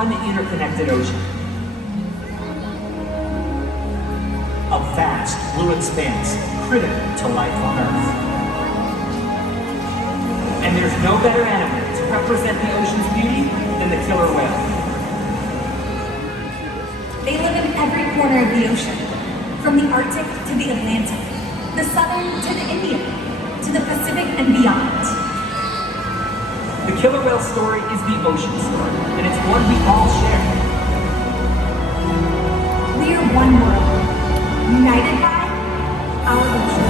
one interconnected ocean. A vast blue expanse critical to life on Earth. And there's no better animal to represent the ocean's beauty than the killer whale. They live in every corner of the ocean, from the Arctic to the Atlantic, the Southern to the Indian, to the Pacific and beyond. The killer whale story is the ocean story, and it's one we all share. We are one world, united by our ocean.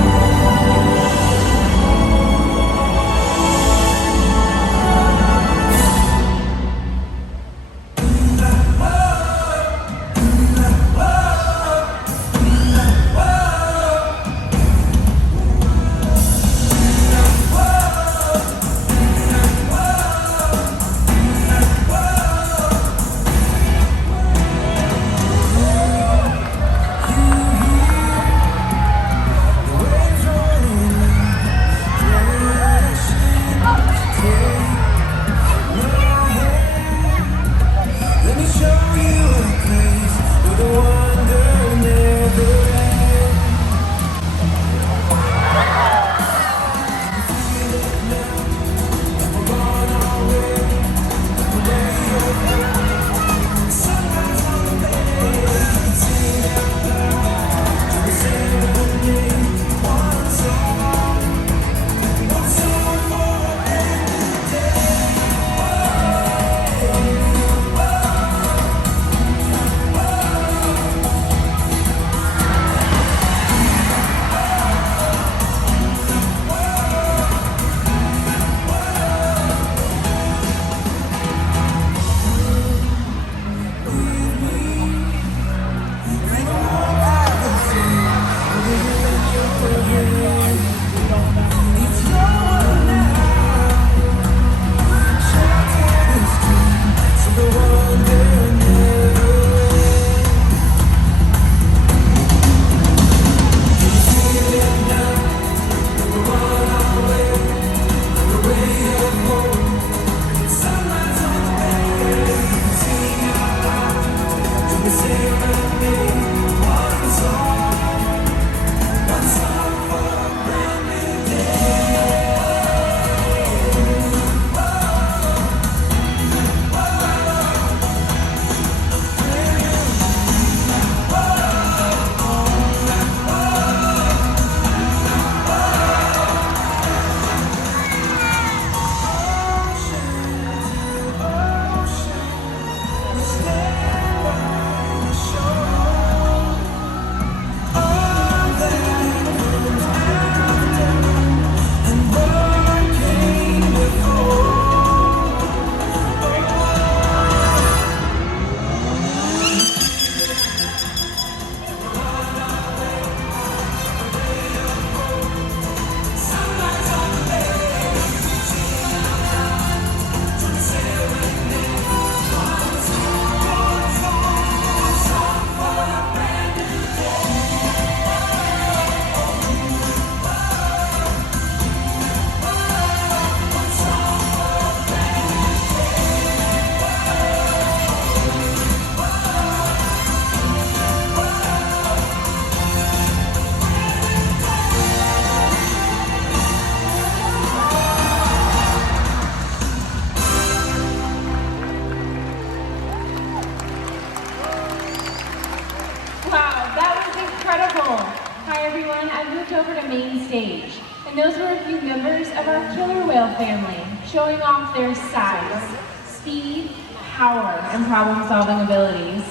And those were a few members of our killer whale family, showing off their size, speed, power, and problem-solving abilities.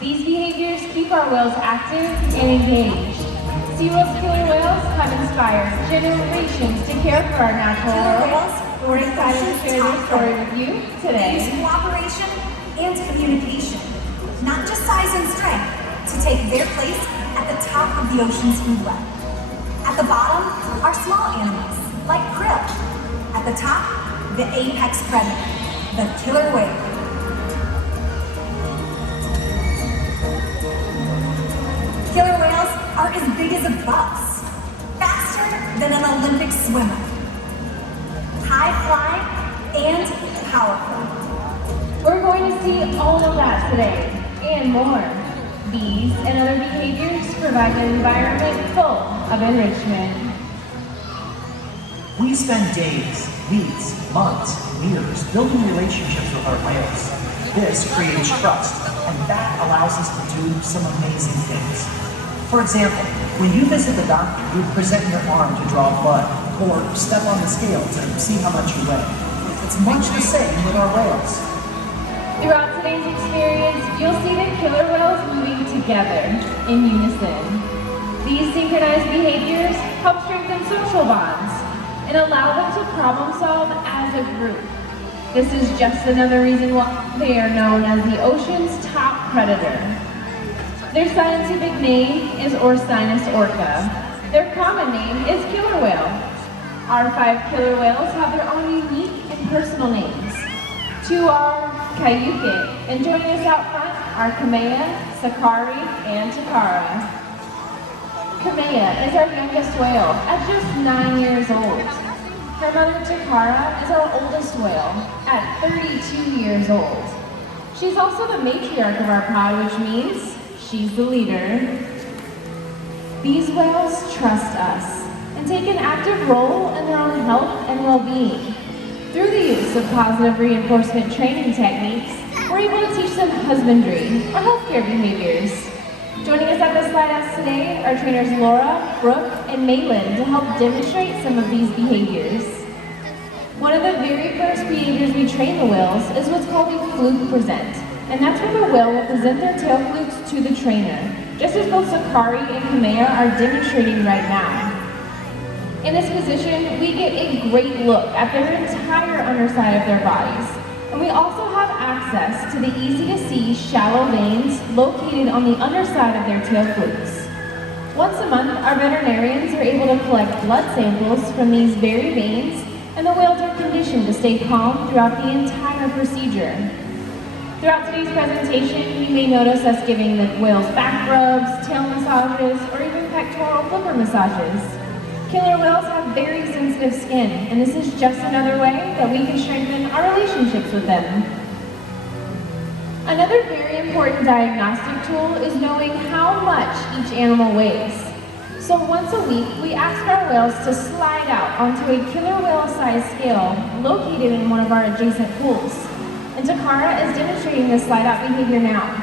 These behaviors keep our whales active and engaged. SeaWorld's killer whales have inspired generations to care for our natural world. We're excited to share their story with you today. Use cooperation and communication, not just size and strength, to take their place at the top of the ocean's food web. At the bottom are small animals, like krill. At the top, the apex predator, the killer whale. Killer whales are as big as a bus, faster than an Olympic swimmer, high flying and powerful. We're going to see all of that today, and more. These and other behaviors provide an environment full of enrichment. We spend days, weeks, months, years building relationships with our whales. This creates trust, and that allows us to do some amazing things. For example, when you visit the doctor, you present your arm to draw blood, or step on the scale to see how much you weigh. It's much the same with our whales. Throughout today's experience, you'll see the killer whales moving together in unison. These synchronized behaviors help strengthen social bonds and allow them to problem solve as a group. This is just another reason why they are known as the ocean's top predator. Their scientific name is Orcinus orca. Their common name is killer whale. Our 5 killer whales have their own unique and personal names. 2 are Cayuke, and joining us out front are Kamea, Sakari, and Takara. Kamea is our youngest whale at just 9 years old. Her mother Takara is our oldest whale at 32 years old. She's also the matriarch of our pod, which means she's the leader. These whales trust us and take an active role in their own health and well-being. Through the use of positive reinforcement training techniques, we're able to teach them husbandry or healthcare behaviors. Joining us at the slide house today are trainers Laura, Brooke, and Maylin to help demonstrate some of these behaviors. One of the very first behaviors we train the whales is what's called a fluke present, and that's where the whale will present their tail flukes to the trainer, just as both Sakari and Kamea are demonstrating right now. In this position, we get a great look at their entire underside of their bodies, and we also have access to the easy-to-see shallow veins located on the underside of their tail flukes. Once a month, our veterinarians are able to collect blood samples from these very veins, and the whales are conditioned to stay calm throughout the entire procedure. Throughout today's presentation, you may notice us giving the whales back rubs, tail massages, or even pectoral flipper massages. Killer whales have very sensitive skin, and this is just another way that we can strengthen our relationships with them. Another very important diagnostic tool is knowing how much each animal weighs. So once a week, we ask our whales to slide out onto a killer whale-sized scale located in one of our adjacent pools. And Takara is demonstrating this slide-out behavior now.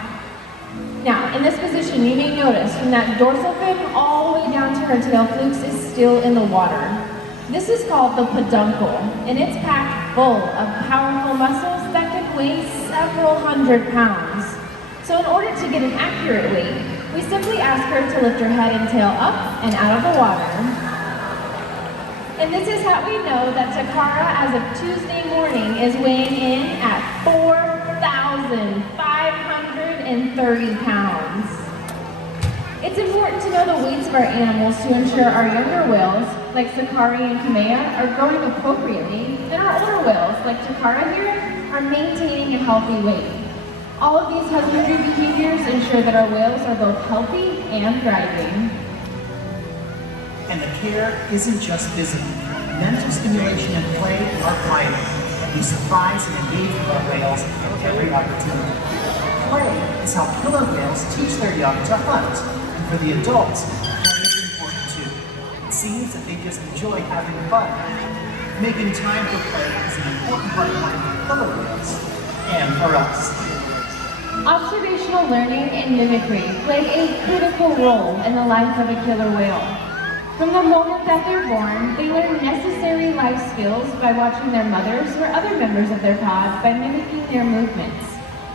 Now, in this position, you may notice from that dorsal fin all the way down to her tail flukes is still in the water. This is called the peduncle, and it's packed full of powerful muscles that can weigh several hundred pounds. So in order to get an accurate weight, we simply ask her to lift her head and tail up and out of the water. And this is how we know that Takara, as of Tuesday morning, is weighing in at 4,530 pounds. It's important to know the weights of our animals to ensure our younger whales, like Sakari and Kamea, are growing appropriately, and our older whales, like Takara here, are maintaining a healthy weight. All of these husbandry behaviors ensure that our whales are both healthy and thriving. And the care isn't just physical. Mental stimulation and play are vital, and we surprise and engage with our whales at every opportunity. Play is how killer whales teach their young to hunt, and for the adults, play is important too. It seems that they just enjoy having fun. Making time for play is an important part of life for killer whales, and for us. Observational learning and mimicry play a critical role in the life of a killer whale. From the moment that they're born, they learn necessary life skills by watching their mothers or other members of their pod by mimicking their movements.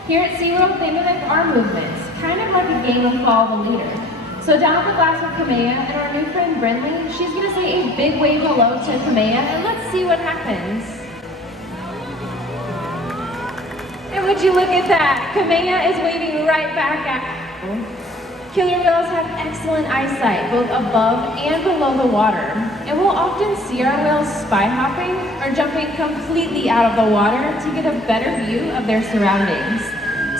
Here at SeaWorld, they mimic our movements, kind of like a game of follow the leader. So down at the glass with Kamea and our new friend Brinley, she's going to say a big wave hello to Kamea, and let's see what happens. And would you look at that? Kamea is waving right back at you. Killer whales have excellent eyesight, both above and below the water. And we'll often see our whales spy hopping or jumping completely out of the water to get a better view of their surroundings.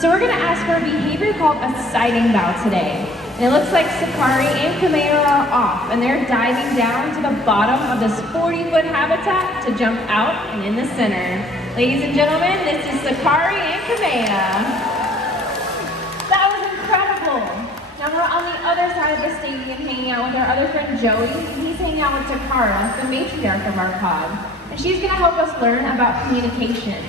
So we're gonna ask for a behavior called a sighting bow today. And it looks like Sakari and Kamea are off, and they're diving down to the bottom of this 40-foot habitat to jump out and in the center. Ladies and gentlemen, this is Sakari and Kamea. That was incredible. Now we're on the other side of the stadium hanging out with our other friend Joey, and he's hanging out with Takara, the matriarch of our pod. And she's gonna help us learn about communication.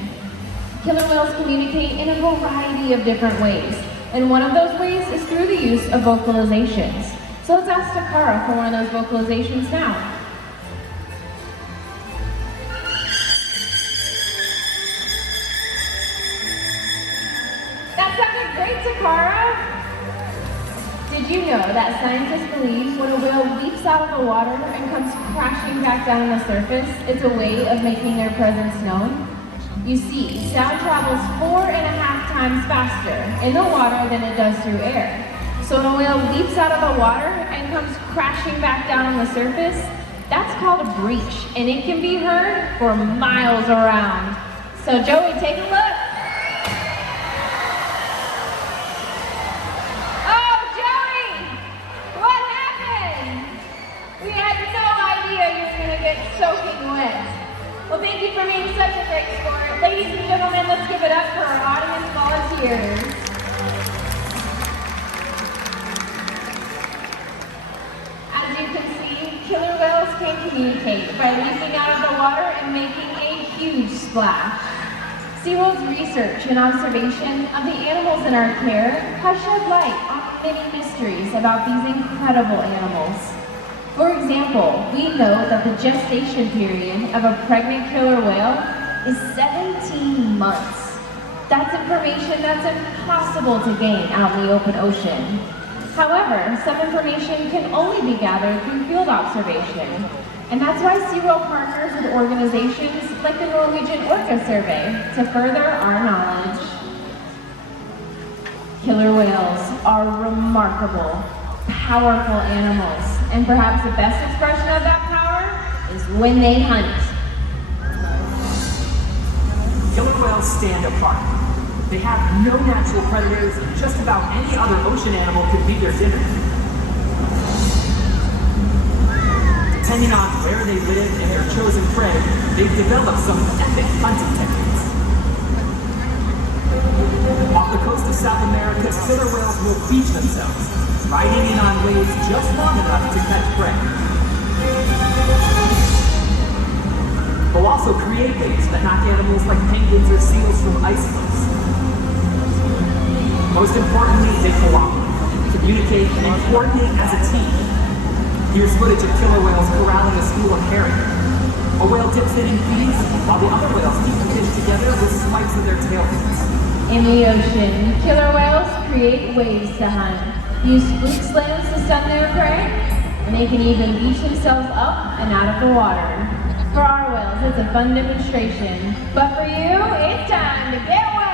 Killer whales communicate in a variety of different ways. And one of those ways is through the use of vocalizations. So let's ask Takara for one of those vocalizations now. That sounded great, Takara! Did you know that scientists believe when a whale leaps out of the water and comes crashing back down on the surface, it's a way of making their presence known? You see, sound travels 4.5 times faster in the water than it does through air. So when a whale leaps out of the water and comes crashing back down on the surface, that's called a breach, and it can be heard for miles around. So Joey, take a look. Oh, Joey! What happened? We had no idea you were gonna get soaking wet. Well, thank you for being such a great sport. Ladies and gentlemen, let's give it up for our audience volunteers. As you can see, killer whales can communicate by leaping out of the water and making a huge splash. SeaWorld's research and observation of the animals in our care has shed light on many mysteries about these incredible animals. For example, we know that the gestation period of a pregnant killer whale is 17 months. That's information that's impossible to gain out in the open ocean. However, some information can only be gathered through field observation. And that's why SeaWorld partners with organizations like the Norwegian Orca Survey to further our knowledge. Killer whales are remarkable, powerful animals. And perhaps the best expression of that power is when they hunt. Killer whales stand apart. They have no natural predators, and just about any other ocean animal could be their dinner. Depending on where they live and their chosen prey, they've developed some epic hunting techniques. Off the coast of South America, killer whales will beach themselves, riding in on waves just long enough to catch prey. They'll also create waves that knock animals like penguins or seals from ice cliffs. Most importantly, they cooperate, communicate, and coordinate as a team. Here's footage of killer whales corralling a school of herring. A whale dips in and feeds, while the other whales keep the fish together with swipes of their tail fins. In the ocean, killer whales create waves to hunt, use fluke slams to stun their prey, and they can even beach themselves up and out of the water. For our whales, it's a fun demonstration. But for you, it's time to get wet!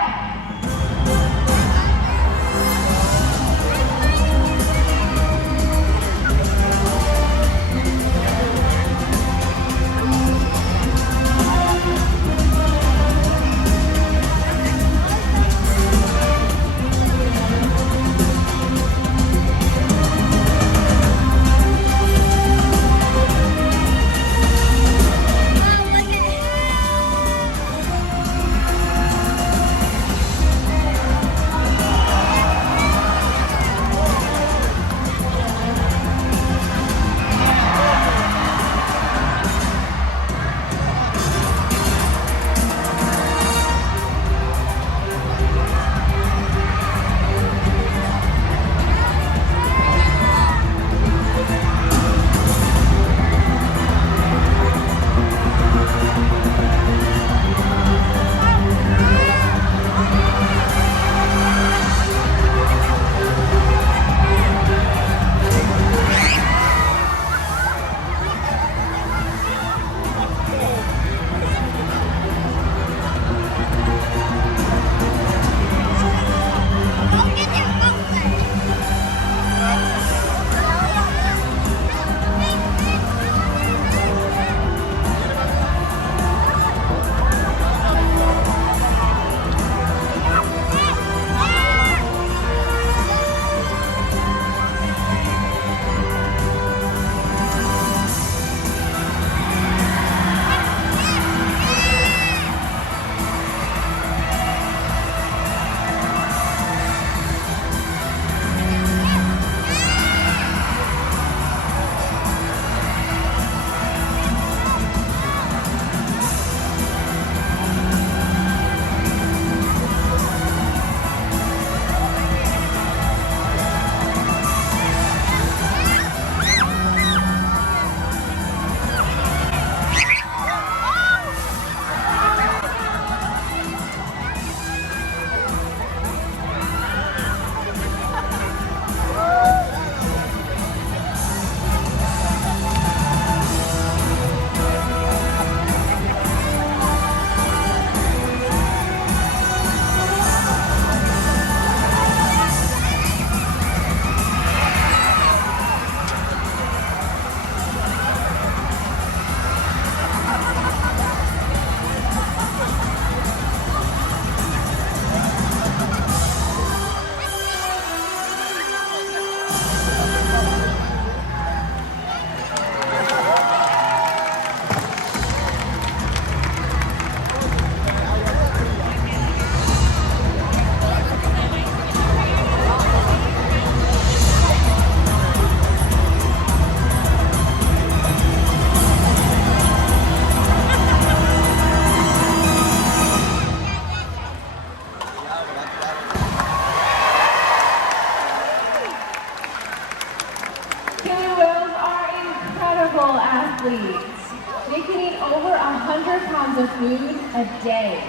athletes. They can eat over 100 pounds of food a day.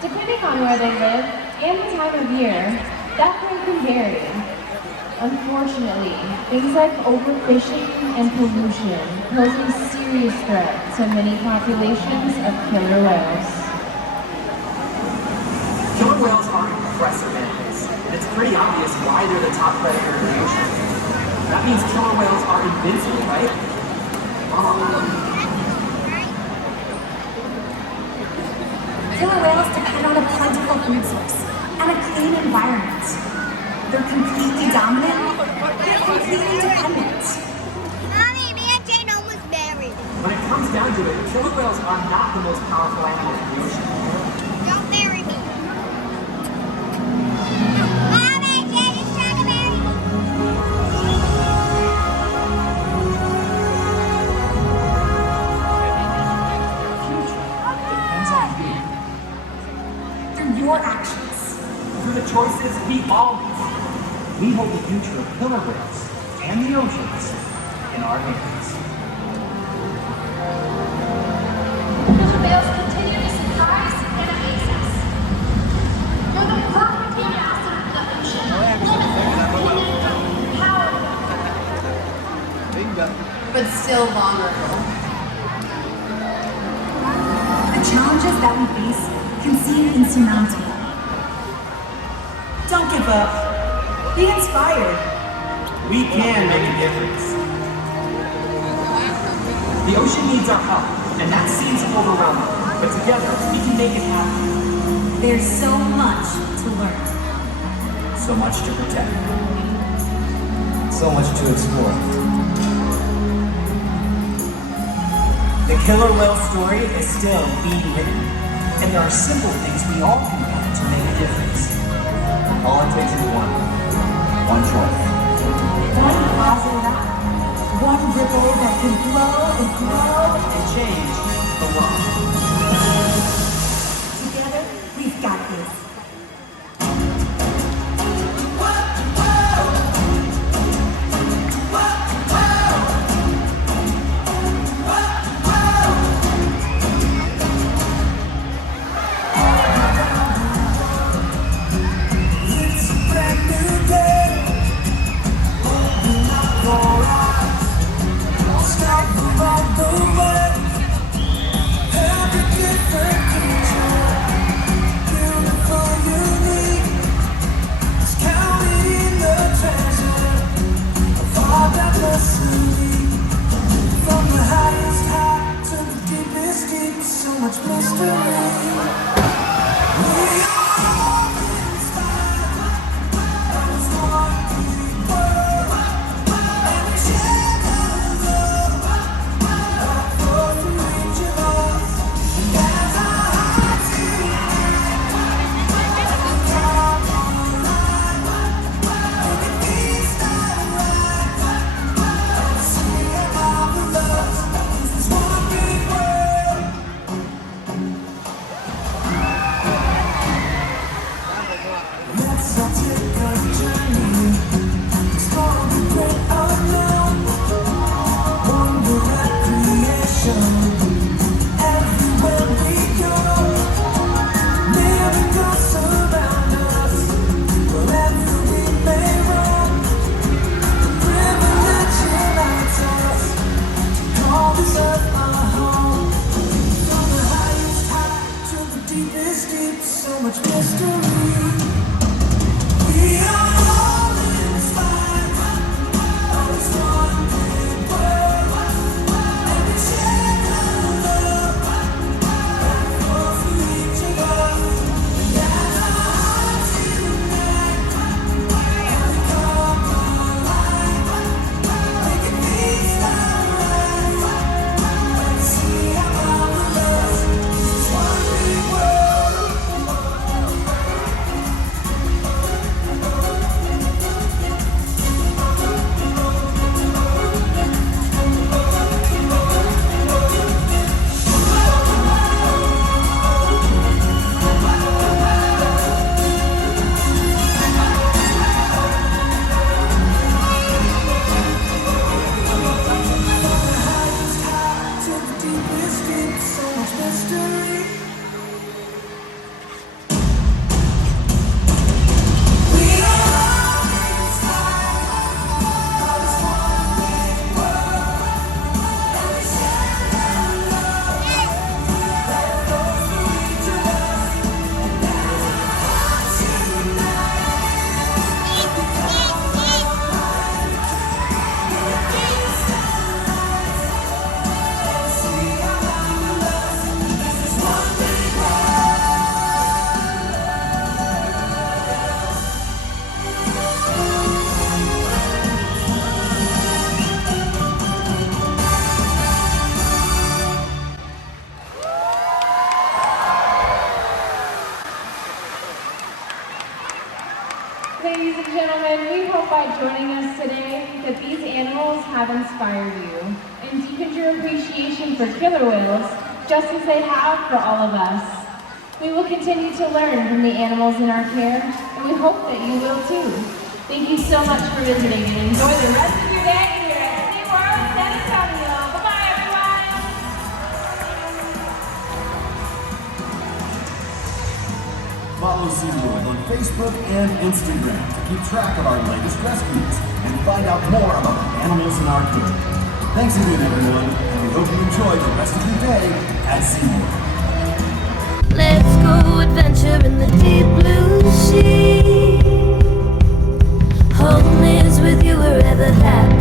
Depending on where they live and the time of year, that rate can vary. Unfortunately, things like overfishing and pollution pose a serious threat to many populations of killer whales. Killer whales are impressive animals, and it's pretty obvious why they're the top predator in the ocean. That means killer whales are invincible, right? Killer whales depend on a plentiful food source and a clean environment. They're completely dominant, yet completely dependent. Mommy, me and Jane almost married. When it comes down to it, killer whales are not the most powerful animal in the ocean. Don't marry me. Mommy, Jane is trying to marry me. Future depends on you. Through your actions. Through the choices we all make. We hold the future of killer whales and the oceans in our hands. Killer whales continue to surprise and amaze us. They're the perfect ambassador for the ocean. Limitless, powerful, but still vulnerable. the challenges that we face can seem insurmountable. Don't give up. Be inspired. We can make a difference. The ocean needs our help, and that seems overwhelming. But together, we can make it happen. There's so much to learn. So much to protect. So much to explore. The killer whale story is still being written, and there are simple things we all can do to make a difference. All it takes is one choice. One positive act. One ripple that can flow and grow. And change the world. Together, we've got this. It's a brand new day. Open up your eyes. Stop along the way. deep, so much mystery. We are inside of this one big world, and we share our love that flows through each of us. And as our hearts unite, we come alive. We sunrise and see around us. This is one big world. Ladies and gentlemen, we hope by joining us today that these animals have inspired you and deepened your appreciation for killer whales just as they have for all of us. We will continue to learn from the animals in our care, and we hope that you will too. Thank you so much for visiting and enjoy the rest of your day here at SeaWorld San Antonio. Bye-bye, everyone! Follow SeaWorld on Facebook and Instagram to keep track of our latest rescues and find out more about the animals in our care. Thanks again, everyone, and we hope you enjoy the rest of your day at SeaWorld. Let's go adventure in the deep blue sea. Home is with you wherever that